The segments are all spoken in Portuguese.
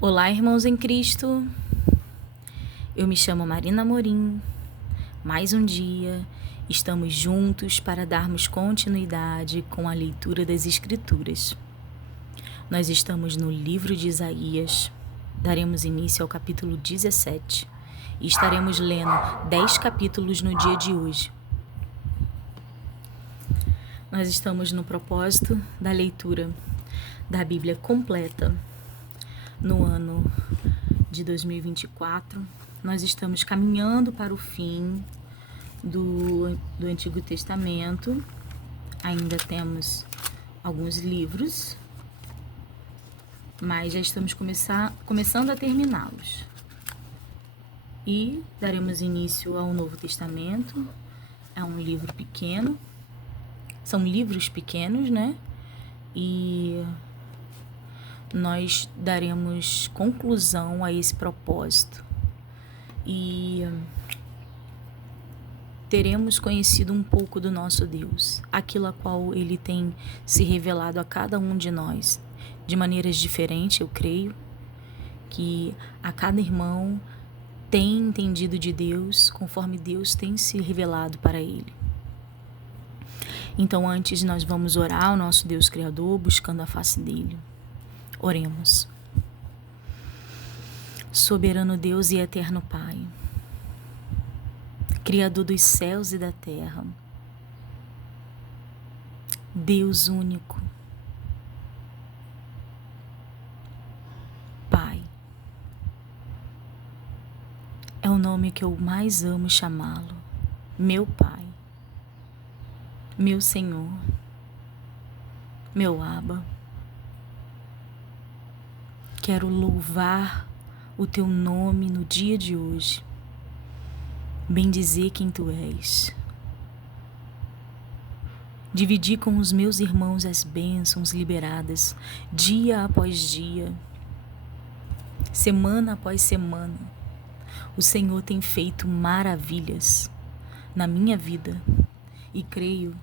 Olá, irmãos em Cristo. Eu me chamo Marina Amorim. Mais um dia, estamos juntos para darmos continuidade com a leitura das Escrituras. Nós estamos no livro de Isaías. Daremos início ao capítulo 17 e estaremos lendo 10 capítulos no dia de hoje. Nós estamos no propósito da leitura da Bíblia completa no ano de 2024. Nós estamos caminhando para o fim do Antigo Testamento. Ainda temos alguns livros, mas já estamos começando a terminá-los. E daremos início ao Novo Testamento. É um livro pequeno. São livros pequenos, né? E nós daremos conclusão a esse propósito e teremos conhecido um pouco do nosso Deus, aquilo a qual Ele tem se revelado a cada um de nós, de maneiras diferentes. Eu creio que a cada irmão tem entendido de Deus conforme Deus tem se revelado para ele. Então, antes nós vamos orar ao nosso Deus Criador, buscando a face dele. Oremos. Soberano Deus e eterno Pai, Criador dos céus e da terra, Deus único, Pai, é o nome que eu mais amo chamá-lo, meu Pai, meu Senhor, meu Abba. Quero louvar o teu nome no dia de hoje, bendizer quem tu és, dividir com os meus irmãos as bênçãos liberadas dia após dia, semana após semana. O Senhor tem feito maravilhas na minha vida e creio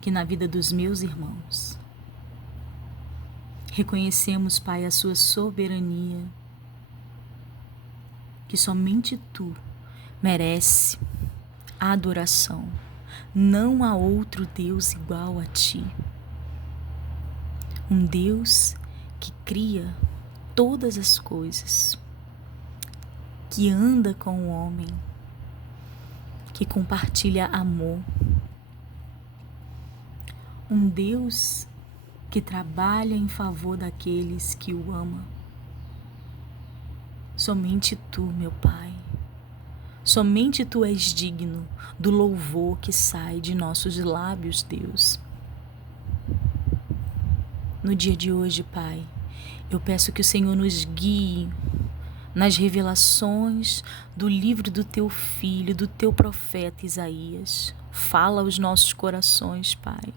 que na vida dos meus irmãos. Reconhecemos, Pai, a sua soberania, que somente tu merece a adoração. Não há outro Deus igual a ti. Um Deus que cria todas as coisas, que anda com o homem, que compartilha amor. Um Deus que trabalha em favor daqueles que o amam. Somente tu, meu Pai, somente tu és digno do louvor que sai de nossos lábios, Deus. No dia de hoje, Pai, eu peço que o Senhor nos guie nas revelações do livro do teu filho, do teu profeta Isaías. Fala aos nossos corações, Pai.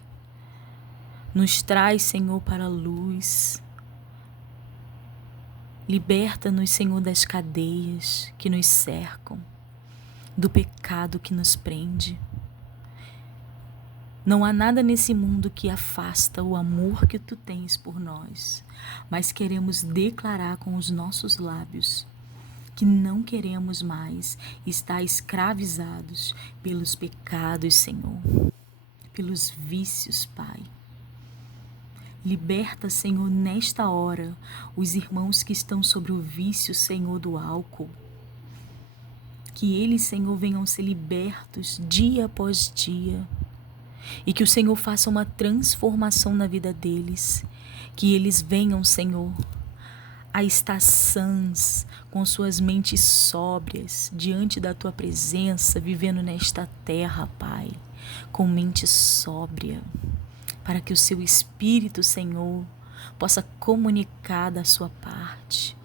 Nos traz, Senhor, para a luz. Liberta-nos, Senhor, das cadeias que nos cercam, do pecado que nos prende. Não há nada nesse mundo que afasta o amor que tu tens por nós, mas queremos declarar com os nossos lábios que não queremos mais estar escravizados pelos pecados, Senhor, pelos vícios, Pai. Liberta, Senhor, nesta hora, os irmãos que estão sobre o vício, Senhor, do álcool. Que eles, Senhor, venham ser libertos dia após dia. E que o Senhor faça uma transformação na vida deles. Que eles venham, Senhor, a estar sãs, com suas mentes sóbrias, diante da tua presença, vivendo nesta terra, Pai, com mente sóbria. Para que o seu Espírito, Senhor, possa comunicar da sua parte.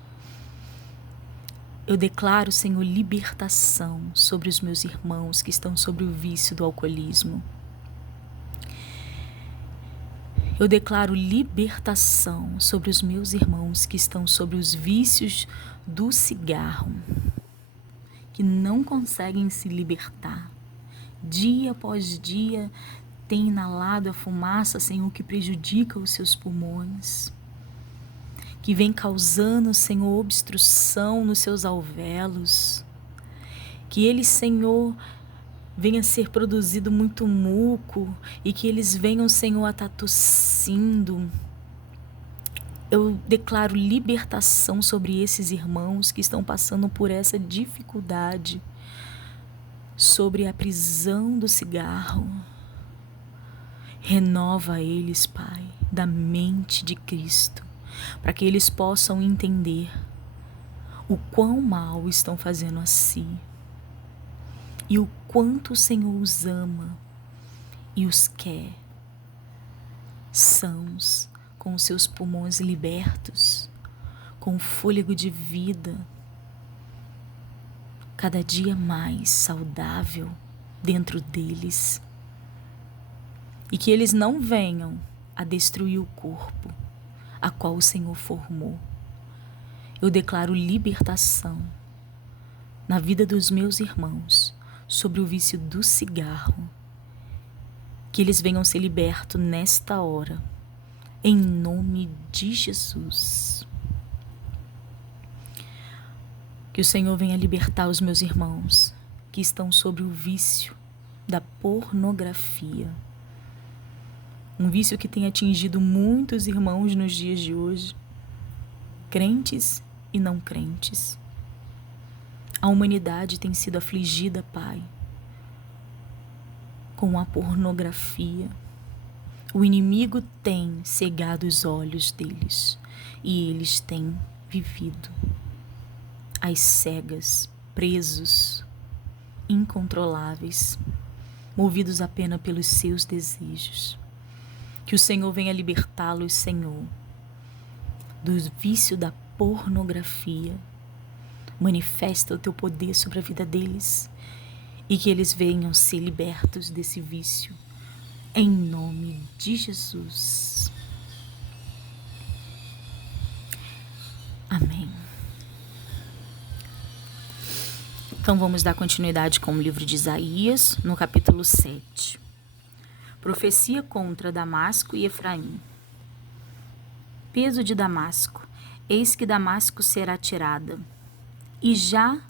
Eu declaro, Senhor, libertação sobre os meus irmãos que estão sobre o vício do alcoolismo. Eu declaro libertação sobre os meus irmãos que estão sobre os vícios do cigarro, que não conseguem se libertar. Dia após dia, tem inalado a fumaça, Senhor, que prejudica os seus pulmões. que vem causando, Senhor, obstrução nos seus alvéolos. Que eles, Senhor, venha ser produzido muito muco e que eles venham, Senhor, a estar tossindo. Eu declaro libertação sobre esses irmãos que estão passando por essa dificuldade, sobre a prisão do cigarro. Renova eles, Pai, da mente de Cristo, para que eles possam entender o quão mal estão fazendo a si e o quanto o Senhor os ama e os quer sãos, com os seus pulmões libertos, com o fôlego de vida, cada dia mais saudável dentro deles. E que eles não venham a destruir o corpo a qual o Senhor formou. Eu declaro libertação na vida dos meus irmãos sobre o vício do cigarro. Que eles venham ser libertos nesta hora, em nome de Jesus. Que o Senhor venha libertar os meus irmãos que estão sobre o vício da pornografia. Um vício que tem atingido muitos irmãos nos dias de hoje, crentes e não crentes. A humanidade tem sido afligida, Pai, com a pornografia. O inimigo tem cegado os olhos deles e eles têm vivido às cegas, presos, incontroláveis, movidos apenas pelos seus desejos. Que o Senhor venha libertá-los, Senhor, do vício da pornografia. Manifesta o teu poder sobre a vida deles e que eles venham ser libertos desse vício, em nome de Jesus. Amém. Então vamos dar continuidade com o livro de Isaías, no capítulo 7. Profecia contra Damasco e Efraim. Peso de Damasco. Eis que Damasco será tirada, e já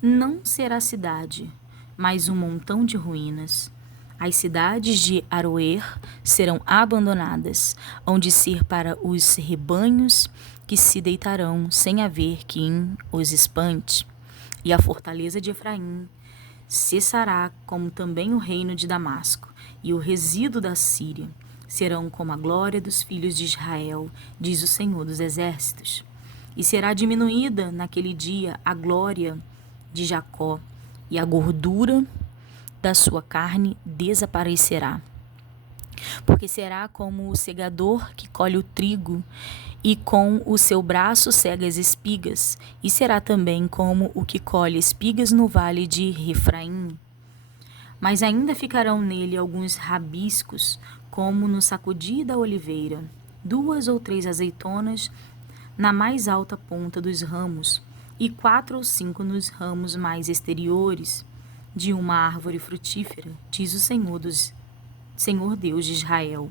não será cidade, mas um montão de ruínas. As cidades de Aroer serão abandonadas, onde ser para os rebanhos que se deitarão sem haver quem os espante. E a fortaleza de Efraim cessará, como também o reino de Damasco, e o resíduo da Síria serão como a glória dos filhos de Israel, diz o Senhor dos Exércitos. E será diminuída naquele dia a glória de Jacó, e a gordura da sua carne desaparecerá. Porque será como o segador que colhe o trigo, e com o seu braço cega as espigas, e será também como o que colhe espigas no vale de Refraim. Mas ainda ficarão nele alguns rabiscos, como no sacudir da oliveira, 2 ou 3 azeitonas na mais alta ponta dos ramos, e 4 ou 5 nos ramos mais exteriores de uma árvore frutífera, diz o Senhor Deus de Israel.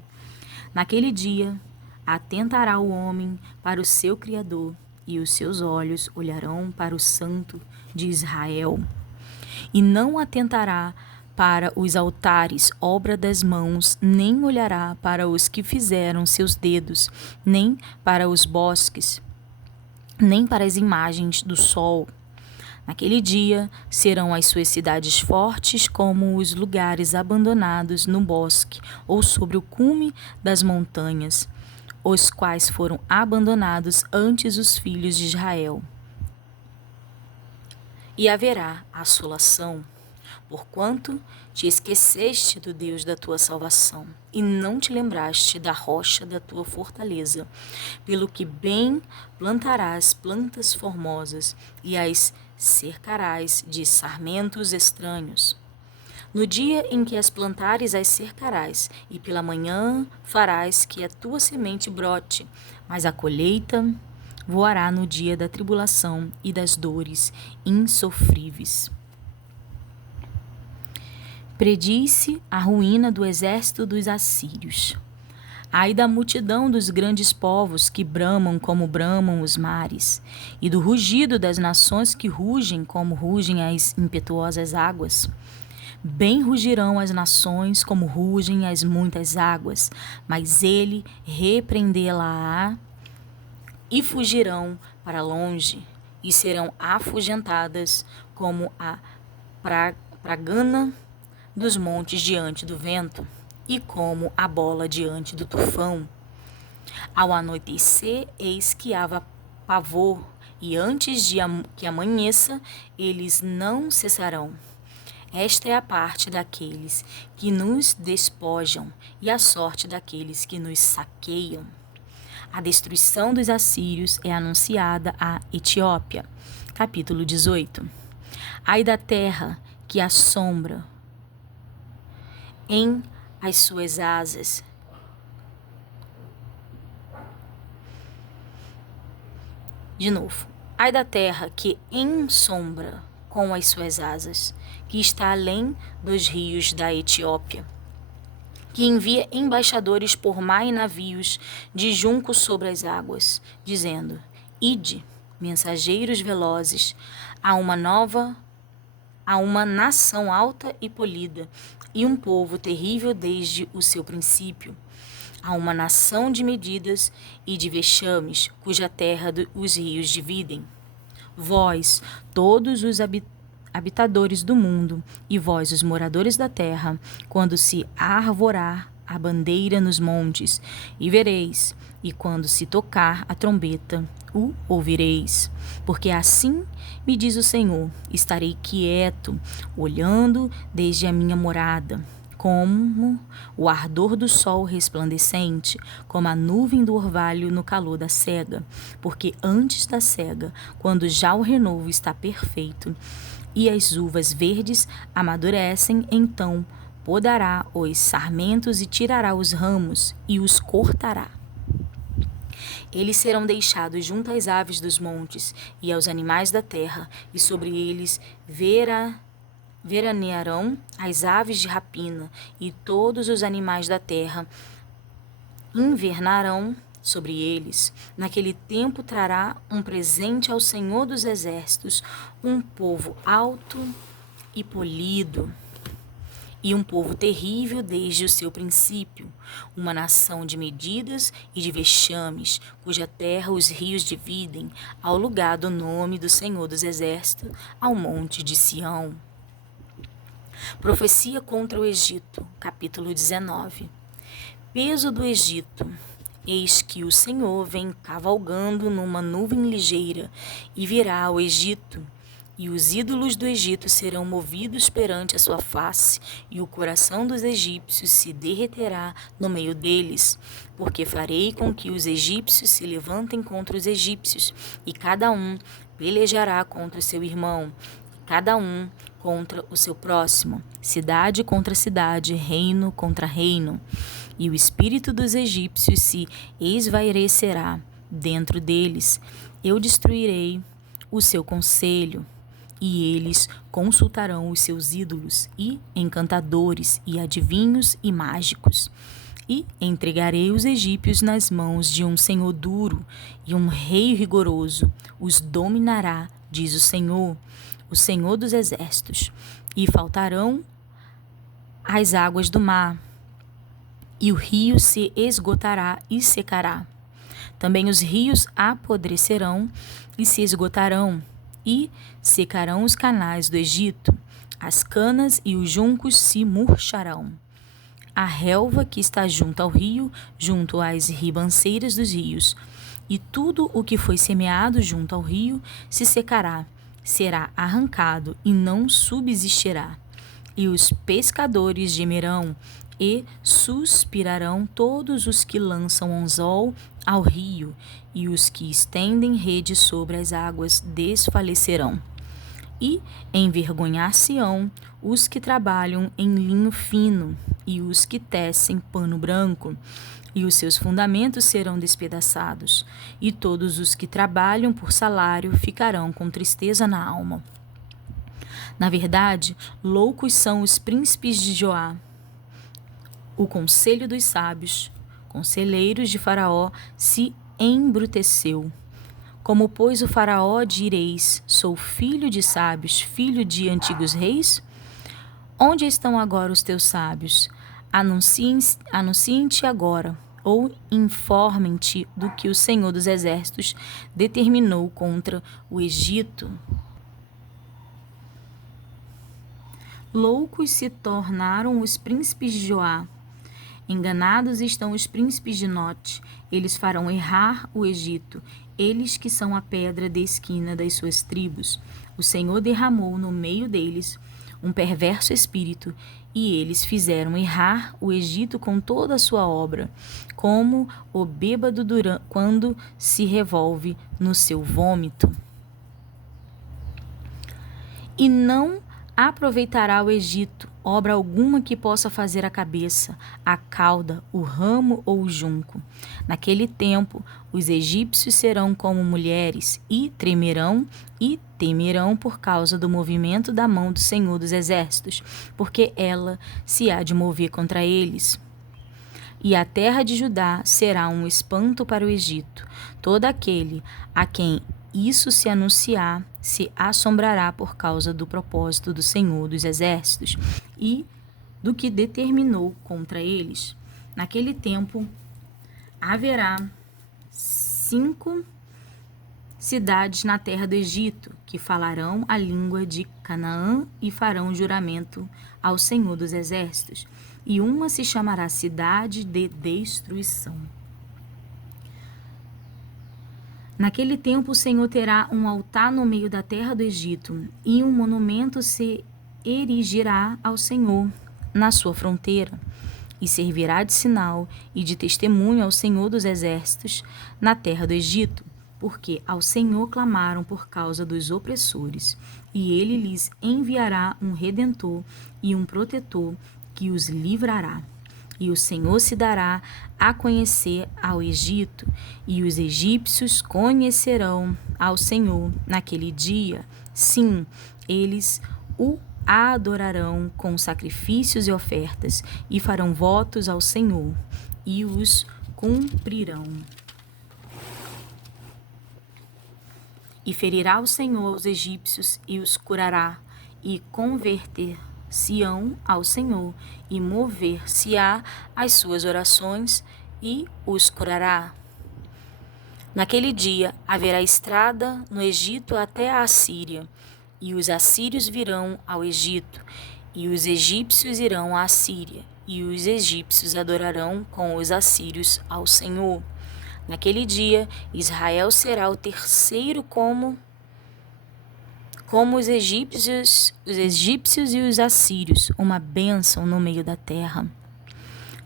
Naquele dia atentará o homem para o seu Criador, e os seus olhos olharão para o Santo de Israel. E não atentará para os altares, obra das mãos, nem olhará para os que fizeram seus dedos, nem para os bosques, nem para as imagens do sol. Naquele dia serão as suas cidades fortes como os lugares abandonados no bosque ou sobre o cume das montanhas, os quais foram abandonados antes os filhos de Israel. E haverá assolação, porquanto te esqueceste do Deus da tua salvação, e não te lembraste da rocha da tua fortaleza, pelo que bem plantarás plantas formosas, e as cercarás de sarmentos estranhos. No dia em que as plantares, as cercarás, e pela manhã farás que a tua semente brote, mas a colheita voará no dia da tribulação e das dores insofríveis. Predisse a ruína do exército dos assírios. Ai da multidão dos grandes povos que bramam como bramam os mares, e do rugido das nações que rugem como rugem as impetuosas águas. Bem rugirão as nações como rugem as muitas águas, mas ele repreendê-la-á e fugirão para longe, e serão afugentadas como a pragana dos montes diante do vento, e como a bola diante do tufão. Ao anoitecer, eis que há pavor, e antes de que amanheça, eles não cessarão. Esta é a parte daqueles que nos despojam e a sorte daqueles que nos saqueiam. A destruição dos assírios é anunciada à Etiópia. Capítulo 18. Ai da terra que assombra em as suas asas. De novo. Ai da terra que ensombra com as suas asas, que está além dos rios da Etiópia, que envia embaixadores por mar e navios de junco sobre as águas, dizendo: Ide, mensageiros velozes, a uma nação alta e polida, e um povo terrível desde o seu princípio, a uma nação de medidas e de vexames, cuja terra os rios dividem. Vós, todos os habitadores do mundo, e vós, os moradores da terra, quando se arvorar a bandeira nos montes, e vereis, e quando se tocar a trombeta, o ouvireis. Porque assim me diz o Senhor: estarei quieto, olhando desde a minha morada, como o ardor do sol resplandecente, como a nuvem do orvalho no calor da cega. Porque antes da cega, quando já o renovo está perfeito, e as uvas verdes amadurecem, então podará os sarmentos e tirará os ramos e os cortará. Eles serão deixados junto às aves dos montes e aos animais da terra, e sobre eles veranearão as aves de rapina, e todos os animais da terra invernarão sobre eles. Naquele tempo trará um presente ao Senhor dos Exércitos, um povo alto e polido, e um povo terrível desde o seu princípio, uma nação de medidas e de vexames, cuja terra os rios dividem, ao lugar do nome do Senhor dos Exércitos, ao monte de Sião. Profecia contra o Egito, capítulo 19. Peso do Egito. Eis que o Senhor vem cavalgando numa nuvem ligeira, e virá ao Egito, e os ídolos do Egito serão movidos perante a sua face, e o coração dos egípcios se derreterá no meio deles, porque farei com que os egípcios se levantem contra os egípcios, e cada um pelejará contra o seu irmão, cada um contra o seu próximo, cidade contra cidade, reino contra reino. E o espírito dos egípcios se esvairecerá dentro deles. Eu destruirei o seu conselho, e eles consultarão os seus ídolos, e encantadores, e adivinhos, e mágicos. E entregarei os egípcios nas mãos de um senhor duro, e um rei rigoroso os dominará, diz o Senhor dos Exércitos. E faltarão as águas do mar, e o rio se esgotará e secará. Também os rios apodrecerão e se esgotarão, e secarão os canais do Egito. As canas e os juncos se murcharão. A relva que está junto ao rio, junto às ribanceiras dos rios, e tudo o que foi semeado junto ao rio se secará, será arrancado e não subsistirá. E os pescadores gemerão e suspirarão todos os que lançam anzol ao rio, e os que estendem rede sobre as águas desfalecerão. E envergonhar-se-ão os que trabalham em linho fino, e os que tecem pano branco, e os seus fundamentos serão despedaçados, e todos os que trabalham por salário ficarão com tristeza na alma. Na verdade, loucos são os príncipes de Joá, o conselho dos sábios, conselheiros de Faraó se embruteceu. Como, pois, o Faraó direis, sou filho de sábios, filho de antigos reis? Onde estão agora os teus sábios? Anunciem-te agora, ou informem-te do que o Senhor dos Exércitos determinou contra o Egito. Loucos se tornaram os príncipes de Joá. Enganados estão os príncipes de Note. Eles farão errar o Egito, eles que são a pedra de esquina das suas tribos. O Senhor derramou no meio deles um perverso espírito, e eles fizeram errar o Egito com toda a sua obra, como o bêbado quando se revolve no seu vômito. E não aproveitará o Egito obra alguma que possa fazer a cabeça, a cauda, o ramo ou o junco. Naquele tempo, os egípcios serão como mulheres e temerão por causa do movimento da mão do Senhor dos Exércitos, porque ela se há de mover contra eles. E a terra de Judá será um espanto para o Egito. Todo aquele a quem isso se anunciar se assombrará por causa do propósito do Senhor dos Exércitos e do que determinou contra eles. Naquele tempo haverá 5 cidades na terra do Egito que falarão a língua de Canaã e farão juramento ao Senhor dos Exércitos, e uma se chamará Cidade de Destruição. Naquele tempo o Senhor terá um altar no meio da terra do Egito, e um monumento se erigirá ao Senhor na sua fronteira, e servirá de sinal e de testemunho ao Senhor dos Exércitos na terra do Egito, porque ao Senhor clamaram por causa dos opressores, e ele lhes enviará um redentor e um protetor que os livrará. E o Senhor se dará a conhecer ao Egito, e os egípcios conhecerão ao Senhor naquele dia. Sim, eles o adorarão com sacrifícios e ofertas, e farão votos ao Senhor, e os cumprirão. E ferirá o Senhor os egípcios, e os curará, e converter-se-ão ao Senhor, e mover-se-á às suas orações, e os curará. Naquele dia haverá estrada no Egito até a Assíria, e os assírios virão ao Egito, e os egípcios irão à Assíria, e os egípcios adorarão com os assírios ao Senhor. Naquele dia, Israel será o terceiro como os egípcios e os assírios, uma bênção no meio da terra.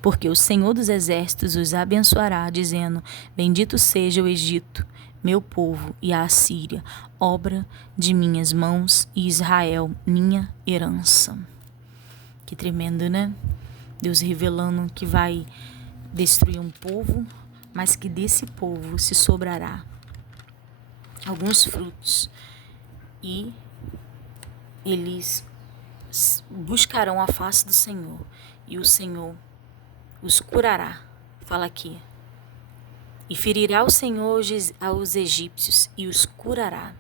Porque o Senhor dos Exércitos os abençoará, dizendo: Bendito seja o Egito, meu povo, e a Assíria, obra de minhas mãos, e Israel, minha herança. Que tremendo, né? Deus revelando que vai destruir um povo, mas que desse povo se sobrará alguns frutos, e eles buscarão a face do Senhor, e o Senhor os curará. Fala aqui. E ferirá o Senhor aos egípcios, e os curará.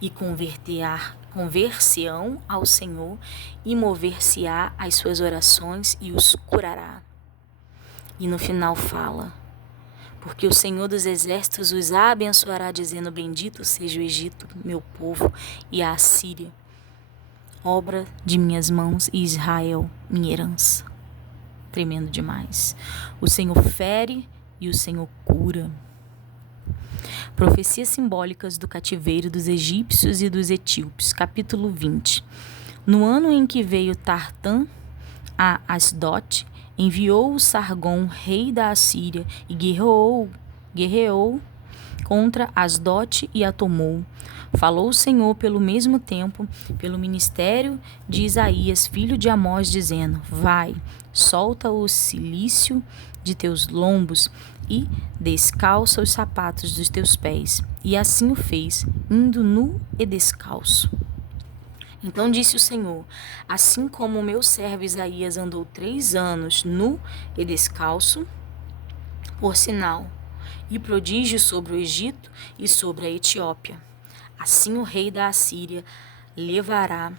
E conver-se-ão ao Senhor, e mover-se-á às suas orações, e os curará. E no final fala: porque o Senhor dos Exércitos os abençoará, dizendo: Bendito seja o Egito, meu povo, e a Assíria, obra de minhas mãos, e Israel, minha herança. Tremendo demais. O Senhor fere e o Senhor cura. Profecias simbólicas do cativeiro dos egípcios e dos etíopes. Capítulo 20. No ano em que veio Tartã a Asdote, enviou o Sargom, rei da Assíria, e guerreou contra Asdote e a tomou. Falou o Senhor pelo mesmo tempo, pelo ministério de Isaías, filho de Amós, dizendo: Vai, solta o cilício de teus lombos e descalça os sapatos dos teus pés. E assim o fez, indo nu e descalço. Então disse o Senhor: assim como o meu servo Isaías andou 3 anos nu e descalço, por sinal e prodígio sobre o Egito e sobre a Etiópia. Assim o rei da Assíria levará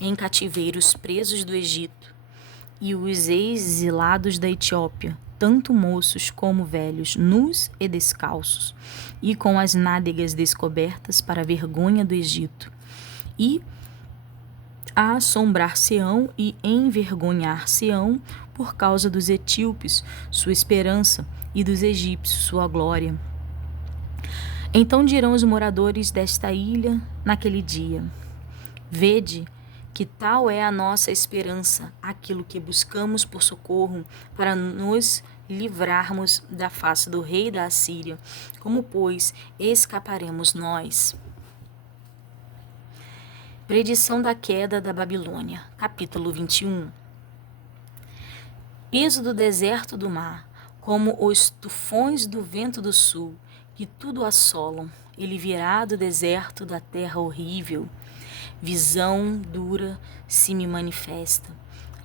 em cativeiro os presos do Egito e os exilados da Etiópia, tanto moços como velhos, nus e descalços, e com as nádegas descobertas para a vergonha do Egito, e assombrar-se-ão e envergonhar-se-ão por causa dos etíopes, sua esperança, e dos egípcios, sua glória. Então dirão os moradores desta ilha naquele dia: vede que tal é a nossa esperança, aquilo que buscamos por socorro para nos livrarmos da face do rei da Assíria. Como, pois, escaparemos nós? Predição da queda da Babilônia, capítulo 21. Peso do deserto do mar, como os tufões do vento do sul, que tudo assolam, ele virá do deserto da terra horrível. Visão dura se me manifesta.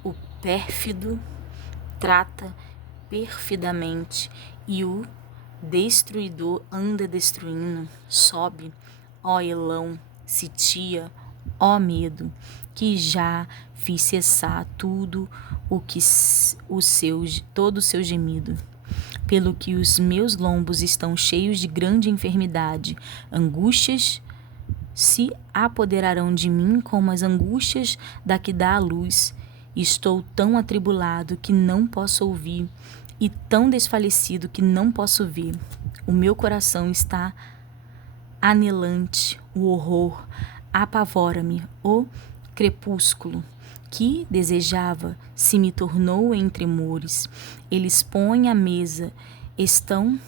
O pérfido trata perfidamente e o destruidor anda destruindo. Sobe, ó Elão, Sitia, ó medo, que já fiz cessar todo o seu gemido. Pelo que os meus lombos estão cheios de grande enfermidade, angústias se apoderarão de mim como as angústias da que dá a luz. Estou tão atribulado que não posso ouvir, e tão desfalecido que não posso ver. O meu coração está anelante, o horror apavora-me, o crepúsculo que desejava se me tornou em tremores. Eles põem à mesa, estão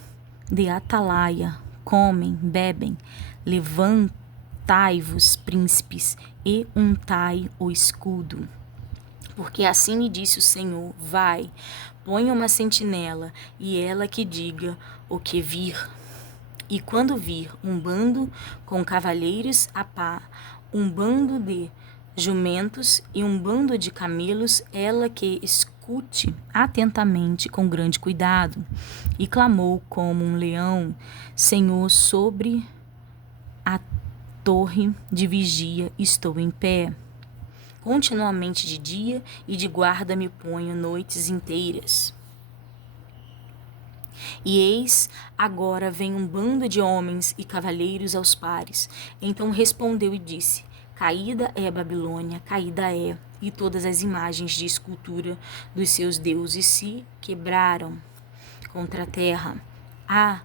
de atalaia, comem, bebem, levantai-vos, príncipes, e untai o escudo. Porque assim me disse o Senhor: vai, ponha uma sentinela, e ela que diga o que vir. E quando vir um bando com cavaleiros a pá, um bando de jumentos e um bando de camelos, ela que escute atentamente com grande cuidado. E clamou como um leão: Senhor, sobre a torre de vigia estou em pé. Continuamente de dia e de guarda me ponho noites inteiras. E eis, agora vem um bando de homens e cavaleiros aos pares. Então respondeu e disse: caída é a Babilônia, caída é, e todas as imagens de escultura dos seus deuses se quebraram contra a terra. Ah,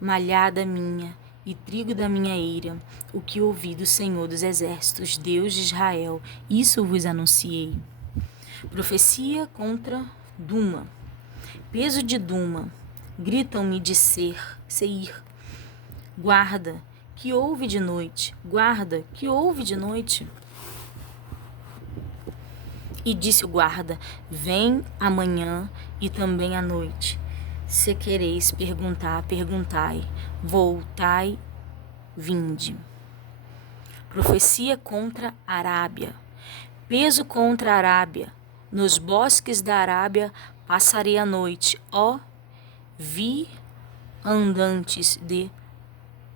malhada minha e trigo da minha eira, o que ouvi do Senhor dos Exércitos, Deus de Israel, isso vos anunciei. Profecia contra Duma. Peso de Duma. Gritam-me de Seir. Guarda, que houve de noite. Guarda, que houve de noite. E disse o guarda: vem amanhã e também à noite. Se quereis perguntar, perguntai. Voltai, vinde. Profecia contra a Arábia. Peso contra a Arábia. Nos bosques da Arábia passarei a noite, ó andantes de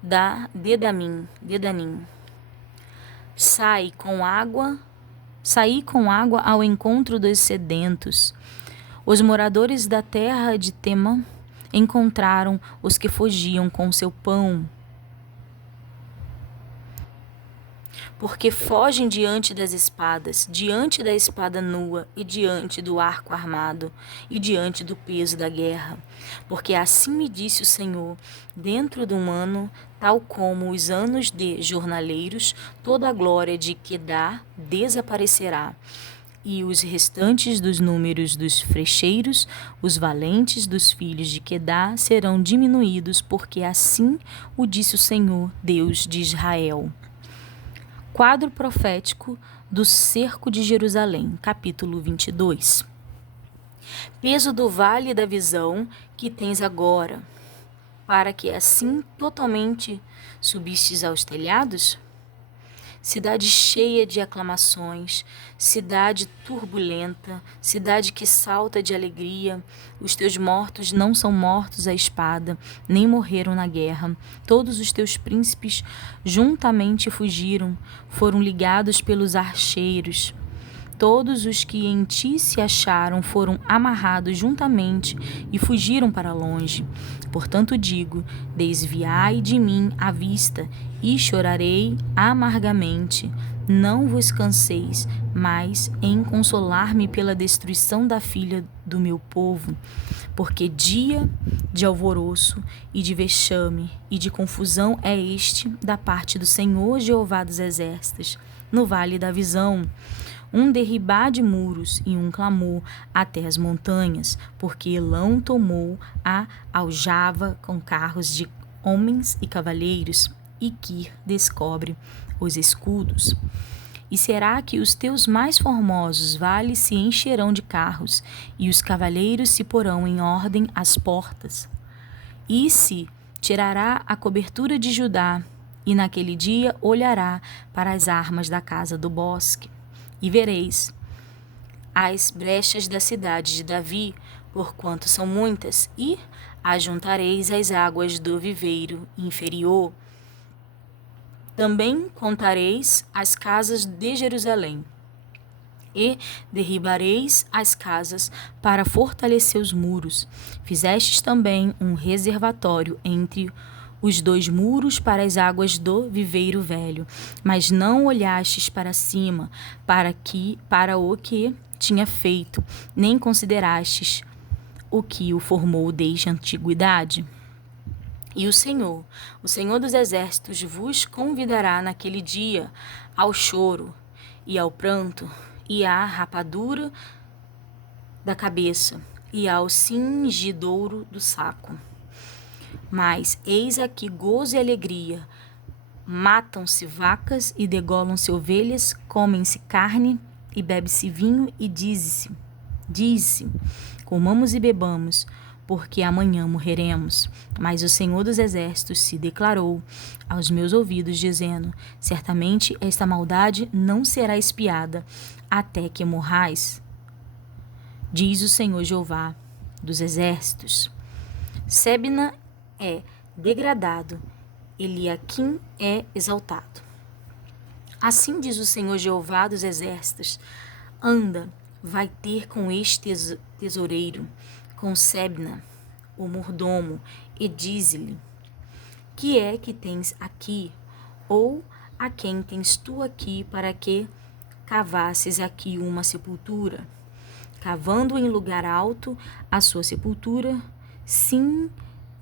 Dedanim. Saí com água ao encontro dos sedentos. Os moradores da terra de Tema encontraram os que fugiam com seu pão. Porque fogem diante das espadas, diante da espada nua e diante do arco armado e diante do peso da guerra. Porque assim me disse o Senhor: dentro de um ano, tal como os anos de jornaleiros, toda a glória de Quedar desaparecerá. E os restantes dos números dos frecheiros, os valentes dos filhos de Quedar, serão diminuídos, porque assim o disse o Senhor, Deus de Israel. Quadro profético do cerco de Jerusalém, capítulo 22. Peso do vale da visão que tens agora, para que assim totalmente subistes aos telhados? cidade cheia de aclamações, cidade turbulenta, cidade que salta de alegria. Os teus mortos não são mortos à espada, nem morreram na guerra. Todos os teus príncipes juntamente fugiram, foram ligados pelos archeiros. Todos os que em ti se acharam foram amarrados juntamente e fugiram para longe. Portanto digo: desviai de mim a vista, e chorarei amargamente. Não vos canseis mais em consolar-me pela destruição da filha do meu povo, porque dia de alvoroço e de vexame e de confusão é este da parte do Senhor Jeová dos Exércitos, no vale da visão. Um derribar de muros e um clamor até as montanhas, porque Elão tomou a aljava com carros de homens e cavaleiros, e Quir descobre os escudos. E será que os teus mais formosos vales se encherão de carros, e os cavaleiros se porão em ordem às portas? E se tirará a cobertura de Judá, e naquele dia olhará para as armas da casa do bosque. E vereis as brechas da cidade de Davi, porquanto são muitas, e ajuntareis as águas do viveiro inferior. Também contareis as casas de Jerusalém, e derribareis as casas para fortalecer os muros. Fizestes também um reservatório entre os dois muros para as águas do viveiro velho, mas não olhastes para cima, para o que tinha feito, nem considerastes o que o formou desde a antiguidade. E o Senhor dos Exércitos, vos convidará naquele dia ao choro e ao pranto, e à rapadura da cabeça, e ao cingidouro do saco. Mas eis aqui gozo e alegria, matam-se vacas e degolam-se ovelhas, comem-se carne e bebe-se vinho, e diz-se, comamos e bebamos, porque amanhã morreremos. Mas o Senhor dos Exércitos se declarou aos meus ouvidos, dizendo: certamente esta maldade não será expiada, até que morrais, diz o Senhor Jeová dos Exércitos. Sebna é degradado, Eliaquim é exaltado. Assim diz o Senhor Jeová dos Exércitos: anda, vai ter com este tesoureiro, com Sebna, o mordomo, e dize-lhe: que é que tens aqui? Ou a quem tens tu aqui, para que cavasses aqui uma sepultura? Cavando em lugar alto a sua sepultura, sim,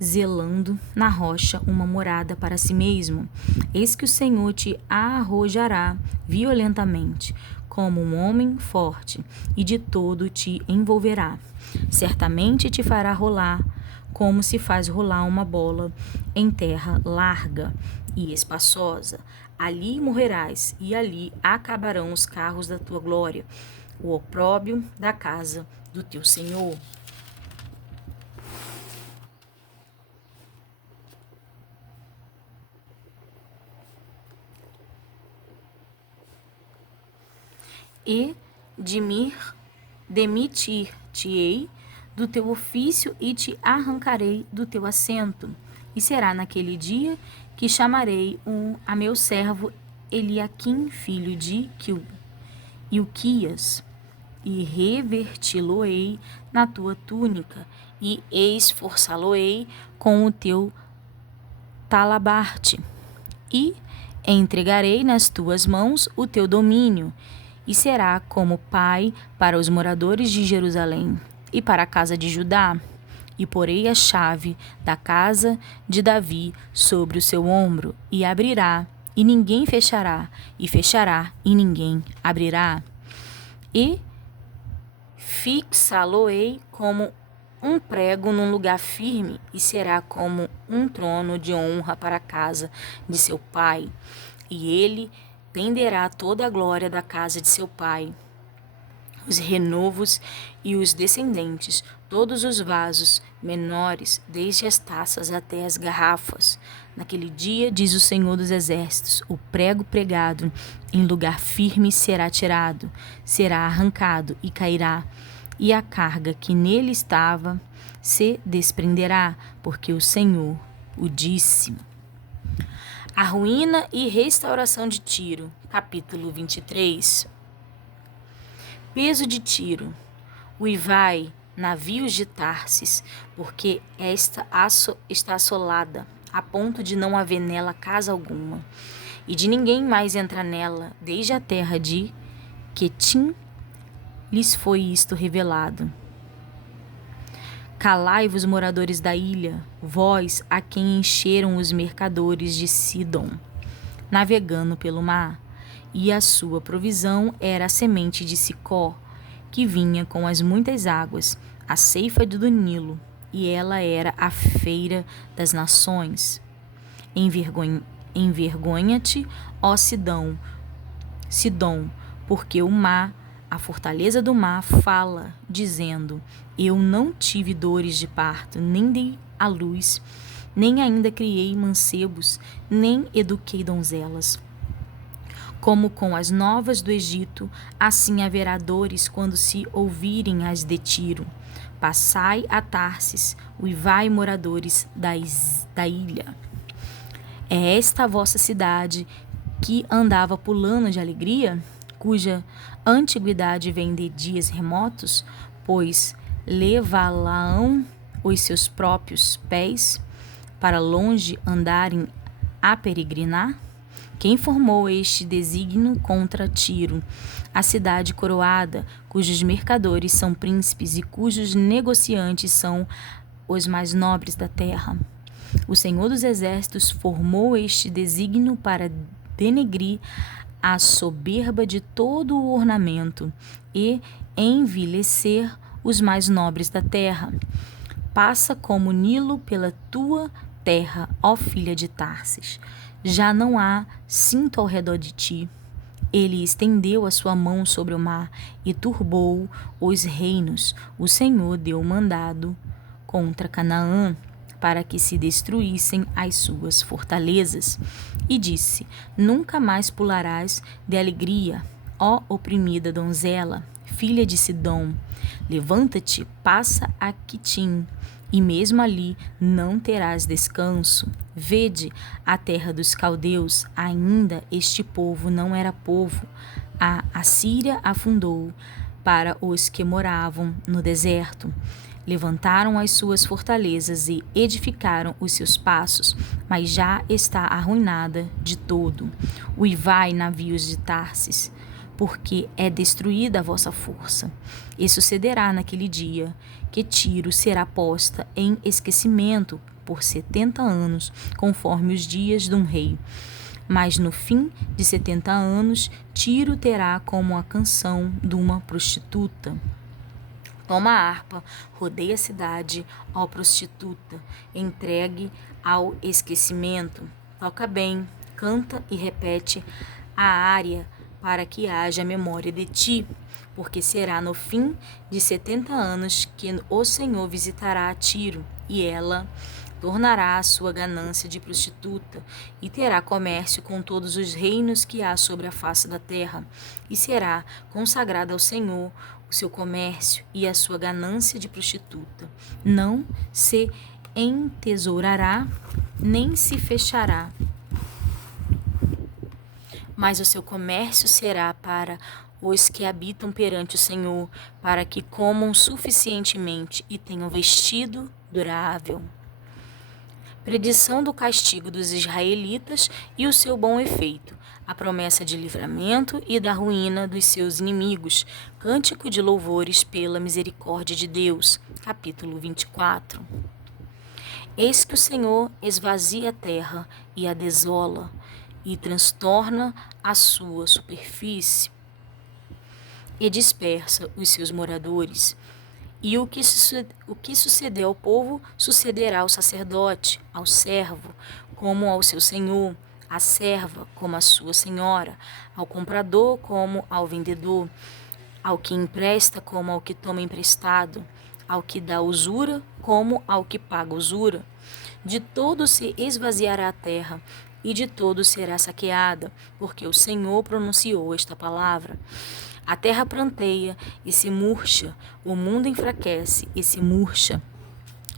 zelando na rocha uma morada para si mesmo. Eis que o Senhor te arrojará violentamente, como um homem forte, e de todo te envolverá. Certamente te fará rolar, como se faz rolar uma bola em terra larga e espaçosa. Ali morrerás, e ali acabarão os carros da tua glória, o opróbrio da casa do teu Senhor. E demitir-te-ei do teu ofício e te arrancarei do teu assento. E será naquele dia que chamarei a meu servo Eliaquim, filho de Ilquias, e reverti-lo-ei na tua túnica, e esforçá-lo-ei com o teu talabarte, e entregarei nas tuas mãos o teu domínio, e será como pai para os moradores de Jerusalém e para a casa de Judá. E porei a chave da casa de Davi sobre o seu ombro, e abrirá, e ninguém fechará, e fechará, e ninguém abrirá. E fixá-lo-ei como um prego num lugar firme, e será como um trono de honra para a casa de seu pai. E ele penderá toda a glória da casa de seu pai, os renovos e os descendentes, todos os vasos menores, desde as taças até as garrafas, Naquele dia, diz o Senhor dos Exércitos, o prego pregado em lugar firme será tirado, será arrancado e cairá, e a carga que nele estava se desprenderá, porque o Senhor o disse. A ruína e restauração de Tiro, capítulo 23. Peso de Tiro. Uivai, navios de Tarsis, porque esta está assolada, a ponto de não haver nela casa alguma, e de ninguém mais entrar nela, desde a terra de Quetim lhes foi isto revelado. Calai-vos, moradores da ilha, vós a quem encheram os mercadores de Sidom, navegando pelo mar, e a sua provisão era a semente de Sicó, que vinha com as muitas águas, a ceifa do Nilo, e ela era a feira das nações. Envergonha-te, ó Sidom, porque o mar, a fortaleza do mar, fala, dizendo: eu não tive dores de parto, nem dei à luz, nem ainda criei mancebos, nem eduquei donzelas. Como com as novas do Egito, assim haverá dores quando se ouvirem as de Tiro. Passai a Tarsis, uivai, moradores da ilha. É esta a vossa cidade que andava pulando de alegria, cuja antiguidade vem de dias remotos, pois levá-la-ão os seus próprios pés, para longe andarem a peregrinar? Quem formou este desígnio contra Tiro, a cidade coroada, cujos mercadores são príncipes e cujos negociantes são os mais nobres da terra? O Senhor dos Exércitos formou este desígnio para denegrir a soberba de todo o ornamento e envilecer os mais nobres da terra. Passa como Nilo pela tua terra, ó filha de Tarsis. Já não há cinto ao redor de ti. Ele estendeu a sua mão sobre o mar e turbou os reinos. O Senhor deu mandado contra Canaã para que se destruíssem as suas fortalezas. E disse: nunca mais pularás de alegria, ó oprimida donzela, filha de Sidom. Levanta-te, passa a Quitim, e mesmo ali não terás descanso. Vede a terra dos caldeus, ainda este povo não era povo. A Assíria afundou para os que moravam no deserto. Levantaram as suas fortalezas e edificaram os seus passos, mas já está arruinada de todo. Uivai, navios de Tarsis, porque é destruída a vossa força. E sucederá naquele dia que Tiro será posta em esquecimento por 70 anos, conforme os dias de um rei. Mas no fim de 70 anos, Tiro terá como a canção de uma prostituta. Toma a harpa, rodeia a cidade, ó prostituta, entregue ao esquecimento. Toca bem, canta e repete a área, para que haja memória de ti, porque será no fim de 70 anos que o Senhor visitará a Tiro, e ela tornará a sua ganância de prostituta, e terá comércio com todos os reinos que há sobre a face da terra, e será consagrada ao Senhor o seu comércio e a sua ganância de prostituta. Não se entesourará, nem se fechará, mas o seu comércio será para os que habitam perante o Senhor, para que comam suficientemente e tenham vestido durável. Predição do castigo dos israelitas e o seu bom efeito, a promessa de livramento e da ruína dos seus inimigos, cântico de louvores pela misericórdia de Deus. Capítulo 24. Eis que o Senhor esvazia a terra e a desola, e transtorna a sua superfície, e dispersa os seus moradores. E o que sucedeu ao povo, sucederá ao sacerdote, ao servo, como ao seu senhor, à serva, como à sua senhora, ao comprador, como ao vendedor, ao que empresta, como ao que toma emprestado, ao que dá usura, como ao que paga usura. De todo se esvaziará a terra, e de todo será saqueada, porque o Senhor pronunciou esta palavra. A terra pranteia e se murcha, o mundo enfraquece e se murcha.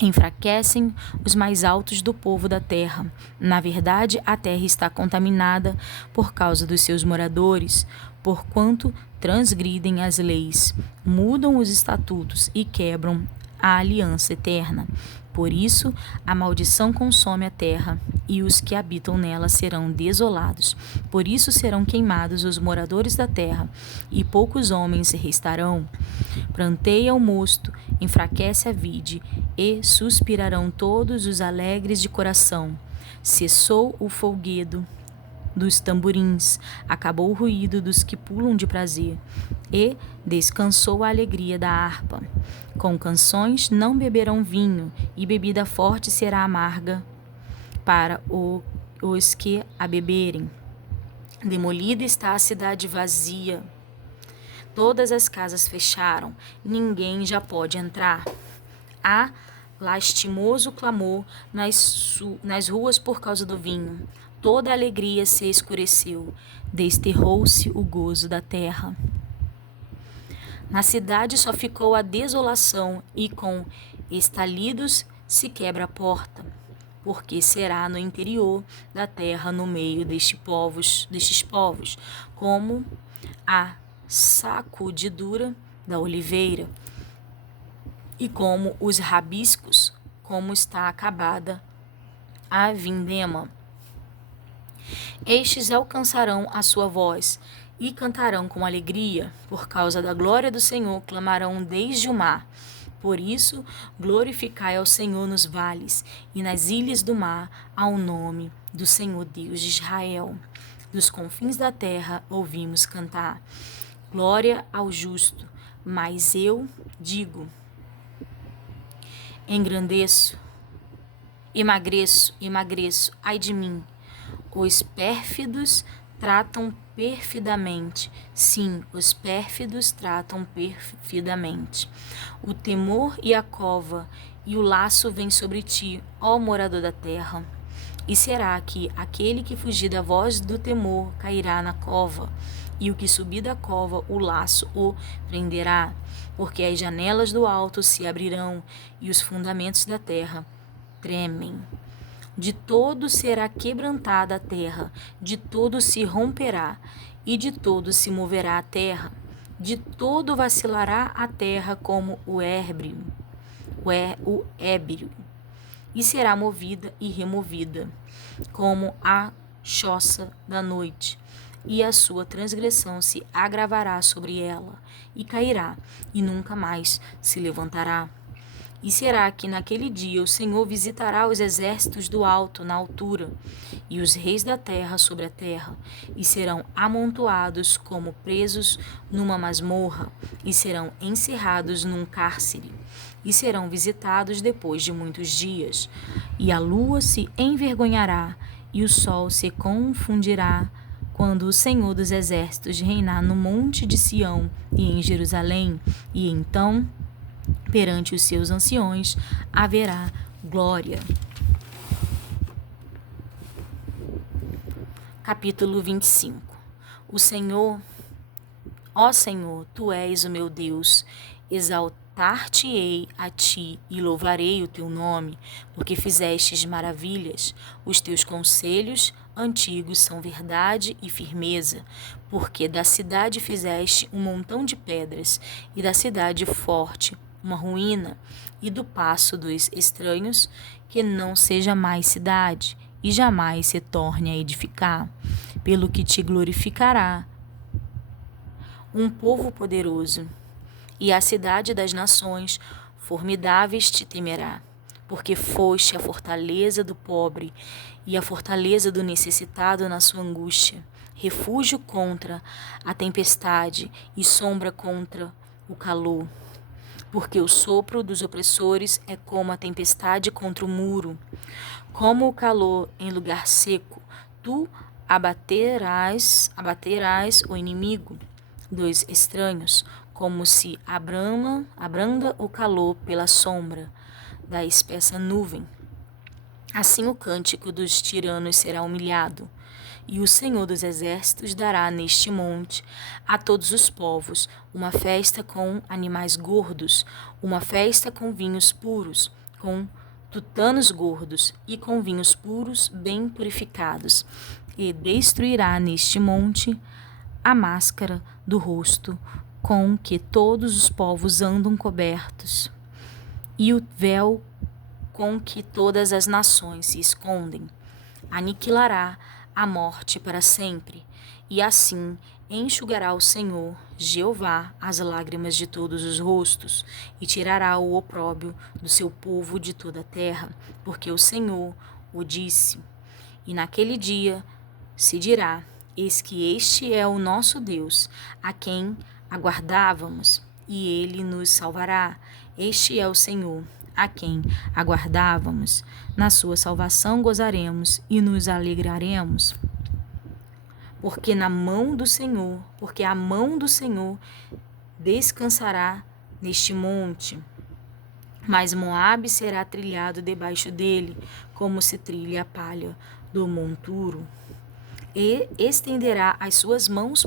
Enfraquecem os mais altos do povo da terra. Na verdade, a terra está contaminada por causa dos seus moradores, porquanto transgridem as leis, mudam os estatutos e quebram a aliança eterna. Por isso, a maldição consome a terra, e os que habitam nela serão desolados. Por isso serão queimados os moradores da terra, e poucos homens restarão. Pranteia o mosto, enfraquece a vide, e suspirarão todos os alegres de coração. Cessou o folguedo dos tamborins, acabou o ruído dos que pulam de prazer, e descansou a alegria da harpa. Com canções não beberão vinho, e bebida forte será amarga para os que a beberem. Demolida está a cidade vazia. Todas as casas fecharam, ninguém já pode entrar. Há lastimoso clamor nas ruas por causa do vinho. Toda a alegria se escureceu, desterrou-se o gozo da terra. Na cidade só ficou a desolação, e com estalidos se quebra a porta, porque será no interior da terra, no meio destes povos, como a sacudidura da oliveira, e como os rabiscos, como está acabada a vindema. Estes alcançarão a sua voz e cantarão com alegria, por causa da glória do Senhor clamarão desde o mar. Por isso, glorificai ao Senhor nos vales, e nas ilhas do mar ao nome do Senhor Deus de Israel. Dos confins da terra ouvimos cantar. Glória ao justo, mas eu digo: emagreço, ai de mim. Os pérfidos tratam perfidamente. Sim, os pérfidos tratam perfidamente. O temor e a cova e o laço vêm sobre ti, ó morador da terra. E será que aquele que fugir da voz do temor cairá na cova, e o que subir da cova o laço o prenderá? Porque as janelas do alto se abrirão, e os fundamentos da terra tremem. De todo será quebrantada a terra, de todo se romperá, e de todo se moverá a terra. De todo vacilará a terra como o ébrio, e será movida e removida, como a choça da noite. E a sua transgressão se agravará sobre ela, e cairá, e nunca mais se levantará. E será que naquele dia o Senhor visitará os exércitos do alto na altura, e os reis da terra sobre a terra, e serão amontoados como presos numa masmorra, e serão encerrados num cárcere, e serão visitados depois de muitos dias. E a lua se envergonhará, e o sol se confundirá, quando o Senhor dos exércitos reinar no monte de Sião e em Jerusalém, e então perante os seus anciões haverá glória. Capítulo 25. Ó Senhor, Tu és o meu Deus, exaltar-te-ei a Ti e louvarei o Teu nome, porque fizestes maravilhas. Os Teus conselhos antigos são verdade e firmeza, porque da cidade fizeste um montão de pedras, e da cidade forte uma ruína, e do passo dos estranhos, que não seja mais cidade, e jamais se torne a edificar, pelo que te glorificará um povo poderoso, e a cidade das nações formidáveis te temerá, porque foste a fortaleza do pobre e a fortaleza do necessitado na sua angústia, refúgio contra a tempestade e sombra contra o calor. Porque o sopro dos opressores é como a tempestade contra o muro, como o calor em lugar seco. Tu abaterás o inimigo dos estranhos, como se abranda o calor pela sombra da espessa nuvem. Assim o cântico dos tiranos será humilhado, e o Senhor dos Exércitos dará neste monte a todos os povos uma festa com animais gordos, uma festa com vinhos puros, com tutanos gordos e com vinhos puros bem purificados, e destruirá neste monte a máscara do rosto com que todos os povos andam cobertos, e o véu com que todas as nações se escondem. Aniquilará a morte para sempre, e assim enxugará o Senhor, Jeová, as lágrimas de todos os rostos, e tirará o opróbrio do seu povo de toda a terra, porque o Senhor o disse. E naquele dia se dirá: eis que este é o nosso Deus, a quem aguardávamos, e ele nos salvará. Este é o Senhor, a quem aguardávamos. Na sua salvação gozaremos e nos alegraremos. Porque a mão do Senhor descansará neste monte. Mas Moabe será trilhado debaixo dele, como se trilha a palha do monturo. E estenderá as suas mãos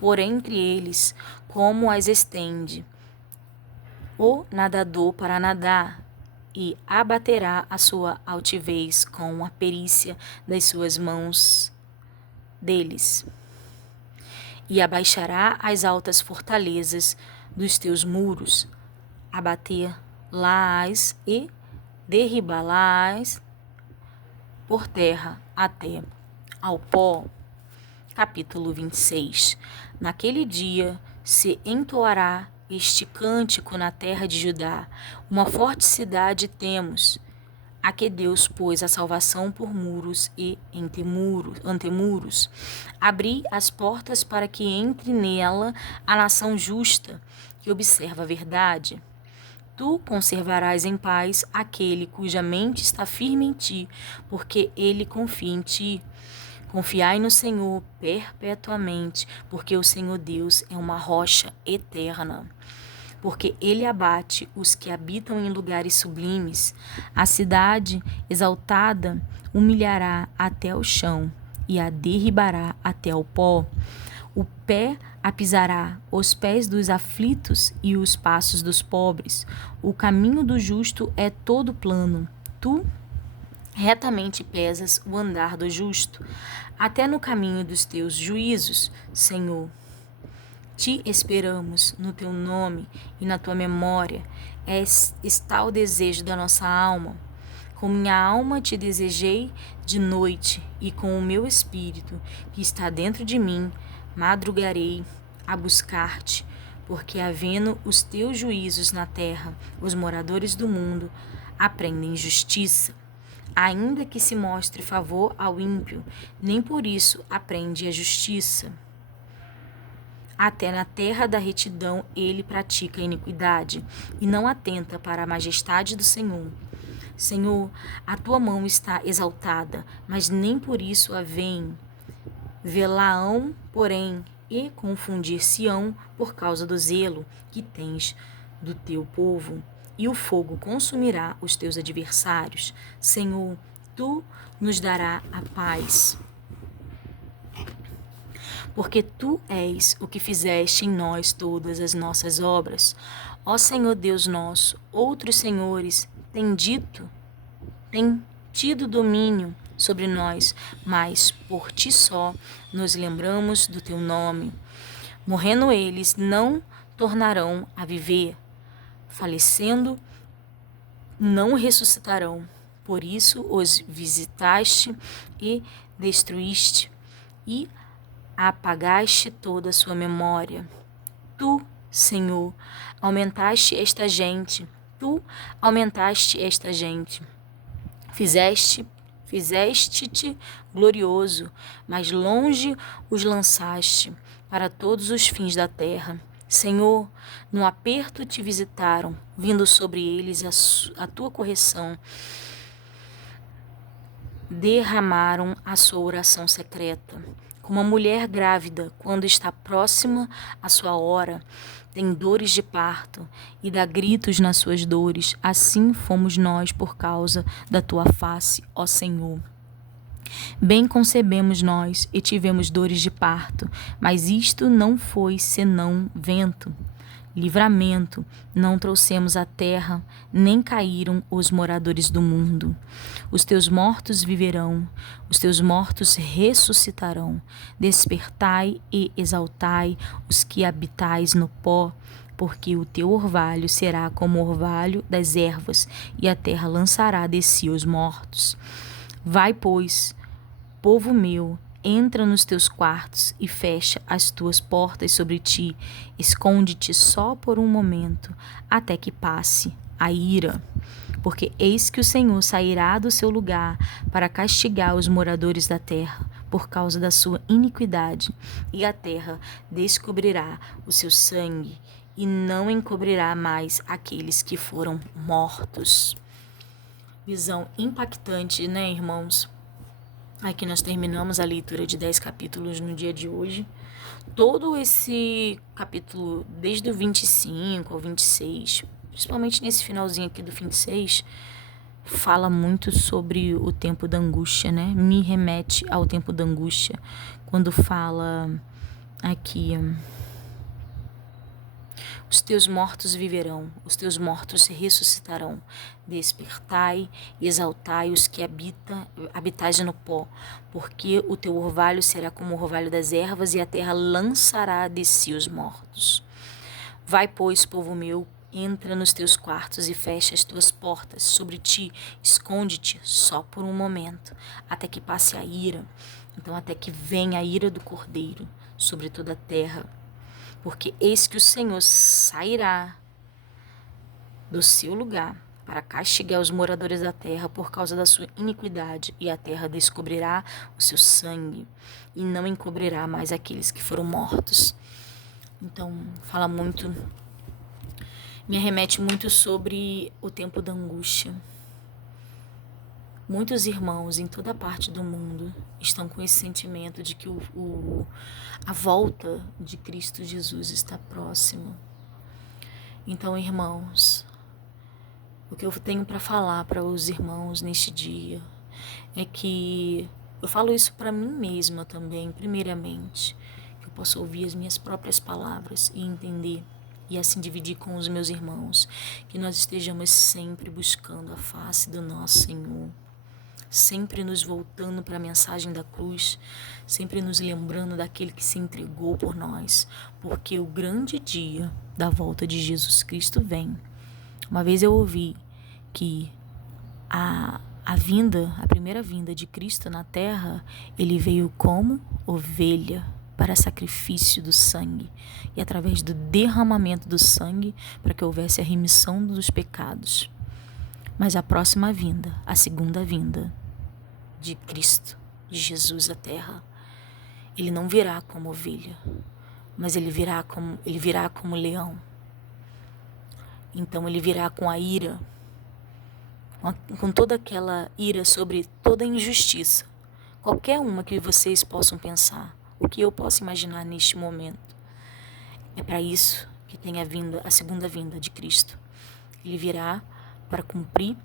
por entre eles, como as estende o nadador para nadar, e abaterá a sua altivez com a perícia das suas mãos deles, e abaixará as altas fortalezas dos teus muros, abater-las e derribá-las por terra até ao pó. Capítulo 26. Naquele dia se entoará este cântico na terra de Judá: uma forte cidade temos, a que Deus pôs a salvação por muros e antemuros. Abri as portas para que entre nela a nação justa, que observa a verdade. Tu conservarás em paz aquele cuja mente está firme em ti, porque ele confia em ti. Confiai no Senhor perpetuamente, porque o Senhor Deus é uma rocha eterna. Porque ele abate os que habitam em lugares sublimes. A cidade exaltada humilhará até o chão e a derribará até o pó. O pé a pisará, os pés dos aflitos e os passos dos pobres. O caminho do justo é todo plano. Tu retamente pesas o andar do justo, até no caminho dos teus juízos, Senhor. Te esperamos no teu nome e na tua memória. Está o desejo da nossa alma. Com minha alma te desejei de noite, e com o meu espírito, que está dentro de mim, madrugarei a buscar-te, porque havendo os teus juízos na terra, os moradores do mundo aprendem justiça. Ainda que se mostre favor ao ímpio, nem por isso aprende a justiça. Até na terra da retidão ele pratica a iniquidade, e não atenta para a majestade do Senhor. Senhor, a tua mão está exaltada, mas nem por isso a veem. Vê-la-ão, porém, e confundir-se-ão por causa do zelo que tens do teu povo, e o fogo consumirá os teus adversários. Senhor, tu nos darás a paz. Porque tu és o que fizeste em nós todas as nossas obras. Ó Senhor Deus nosso, outros senhores têm tido domínio sobre nós, mas por ti só nos lembramos do teu nome. Morrendo eles, não tornarão a viver. Falecendo, não ressuscitarão. Por isso os visitaste e destruíste, e apagaste toda a sua memória. Tu, Senhor, aumentaste esta gente. Tu aumentaste esta gente. Fizeste-te glorioso, mas longe os lançaste para todos os fins da terra. Senhor, no aperto te visitaram, vindo sobre eles a tua correção. Derramaram a sua oração secreta. Como a mulher grávida, quando está próxima à sua hora, tem dores de parto e dá gritos nas suas dores, assim fomos nós por causa da tua face, ó Senhor. Bem concebemos nós e tivemos dores de parto, mas isto não foi senão vento. Livramento não trouxemos à terra, nem caíram os moradores do mundo. Os teus mortos viverão, os teus mortos ressuscitarão. Despertai e exaltai os que habitais no pó, porque o teu orvalho será como o orvalho das ervas, e a terra lançará de si os mortos. Vai, pois, povo meu, entra nos teus quartos e fecha as tuas portas sobre ti. Esconde-te só por um momento, até que passe a ira. Porque eis que o Senhor sairá do seu lugar para castigar os moradores da terra por causa da sua iniquidade, e a terra descobrirá o seu sangue e não encobrirá mais aqueles que foram mortos. Visão impactante, né, irmãos? Aqui nós terminamos a leitura de 10 capítulos no dia de hoje. Todo esse capítulo, desde o 25 ao 26, principalmente nesse finalzinho aqui do 26, fala muito sobre o tempo da angústia, né? Me remete ao tempo da angústia, quando fala aqui: os teus mortos viverão, os teus mortos ressuscitarão. Despertai e exaltai os que habitais no pó, porque o teu orvalho será como o orvalho das ervas, e a terra lançará de si os mortos. Vai, pois, povo meu, entra nos teus quartos e fecha as tuas portas sobre ti, esconde-te só por um momento, até que passe a ira, então até que venha a ira do Cordeiro sobre toda a terra. Porque eis que o Senhor sairá do seu lugar para castigar os moradores da terra por causa da sua iniquidade, e a terra descobrirá o seu sangue e não encobrirá mais aqueles que foram mortos. Então, fala muito, me remete muito sobre o tempo da angústia. Muitos irmãos em toda parte do mundo estão com esse sentimento de que a volta de Cristo Jesus está próxima. Então, irmãos, o que eu tenho para falar para os irmãos neste dia é que eu falo isso para mim mesma também, primeiramente, que eu possa ouvir as minhas próprias palavras e entender, e assim dividir com os meus irmãos, que nós estejamos sempre buscando a face do nosso Senhor, sempre nos voltando para a mensagem da cruz, sempre nos lembrando daquele que se entregou por nós, porque o grande dia da volta de Jesus Cristo vem. Uma vez eu ouvi que a primeira vinda de Cristo na terra, ele veio como ovelha para sacrifício do sangue, e através do derramamento do sangue, para que houvesse a remissão dos pecados. Mas a próxima vinda, a segunda vinda de Cristo, de Jesus à terra, ele não virá como ovelha, mas ele virá como leão. Então ele virá com a ira, com toda aquela ira sobre toda a injustiça, qualquer uma que vocês possam pensar, o que eu posso imaginar neste momento. É para isso que tem a segunda vinda de Cristo. Ele virá para cumprir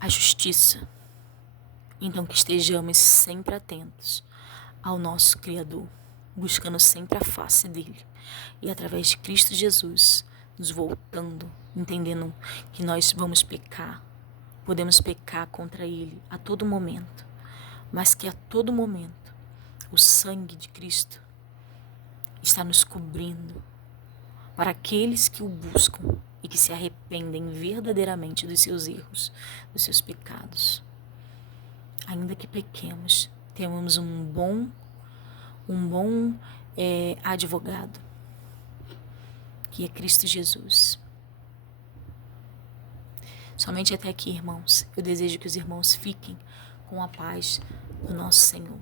a justiça. Então que estejamos sempre atentos ao nosso Criador, buscando sempre a face dele, e através de Cristo Jesus, nos voltando, entendendo que nós vamos pecar, podemos pecar contra ele a todo momento, mas que a todo momento o sangue de Cristo está nos cobrindo para aqueles que o buscam e que se arrependem verdadeiramente dos seus erros, dos seus pecados. Ainda que pequemos, temos um bom advogado, que é Cristo Jesus. Somente até aqui, irmãos. Eu desejo que os irmãos fiquem com a paz do nosso Senhor.